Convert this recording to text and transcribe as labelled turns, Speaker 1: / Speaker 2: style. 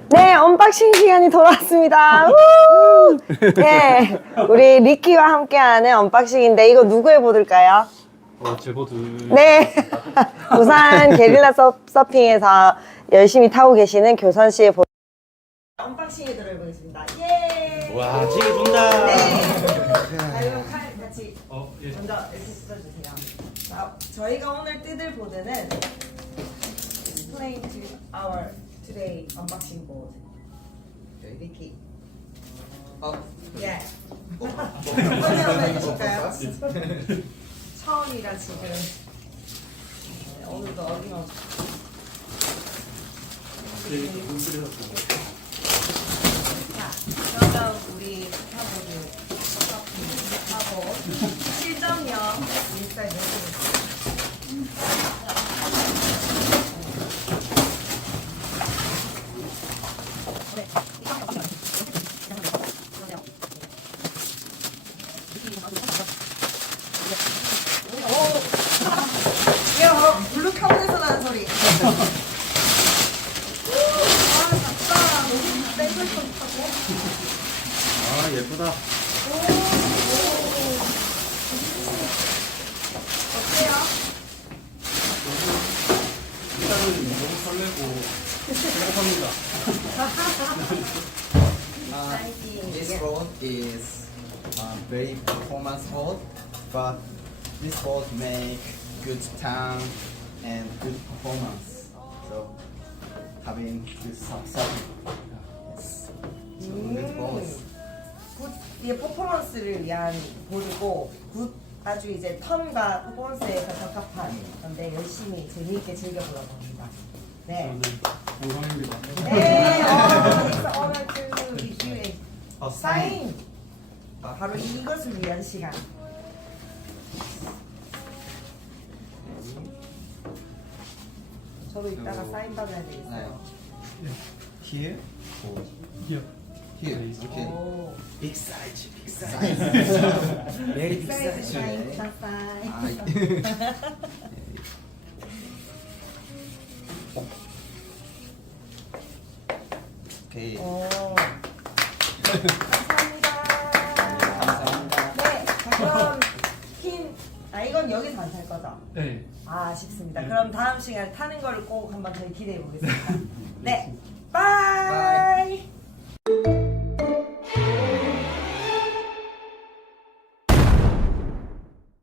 Speaker 1: 네, 언박싱 시간이 돌아왔습니다. 우! 네, 우리 리키와 함께하는 언박싱인데 이거 누구 해보들까요?
Speaker 2: 제보드.
Speaker 1: 네, 부산 게릴라 서핑에서 열심히 타고 계시는 교선 씨의 언박싱에 들어보겠습니다. 예!
Speaker 2: 와, 지게 준다.
Speaker 1: 네. 자, 그럼 칼 같이
Speaker 2: 예.
Speaker 1: 먼저 이렇게 써주세요. 자, 저희가 오늘 뜯을 보드는 Explain to our today unboxing board. 리키. 예. 설명 해주실까요? 처음이라 지금 오늘도 어김없이 자, 그러면 우리 하고 7.0 인스타에 넣어드릴게요. 이거 블루 카운에서 나는 소리. 아, 작다. 너무 땡글땡글하고.
Speaker 2: 아, 예쁘다.
Speaker 1: 어때요?
Speaker 2: 일단은 너무 설레고 행복합니다.
Speaker 3: This boat is very performance boat, but this boat make good time and good performance. So having this success, yes, so good boats.
Speaker 1: 굿, 이게 퍼포먼스를 위한 보드고 굿 아주 이제 턴과 퍼포먼스에서 적합한 건데 열심히 재미있게 즐겨보려고 합니다. 네.
Speaker 2: 영광입니다.
Speaker 1: 네. It's honor to review it. 사인. 바로 이것을 위한 시간. 저도 이따가 사인 받아야 되겠어요.
Speaker 3: Here, or
Speaker 2: Here.
Speaker 3: here, okay.
Speaker 1: 오.
Speaker 3: Big size, big size. Very big
Speaker 1: 사이즈
Speaker 3: size.
Speaker 1: 사인, 사인.
Speaker 3: Ah, okay.
Speaker 1: 오. 감사합니다.
Speaker 3: 감사합니다.
Speaker 1: 네, 자, 그럼 이건 여기서 안 탈 거죠?
Speaker 2: 네.
Speaker 1: 아, 아쉽습니다. 그럼 다음 시간에 타는 걸 꼭 한번 저희 기대해 보겠습니다. 네, 바이.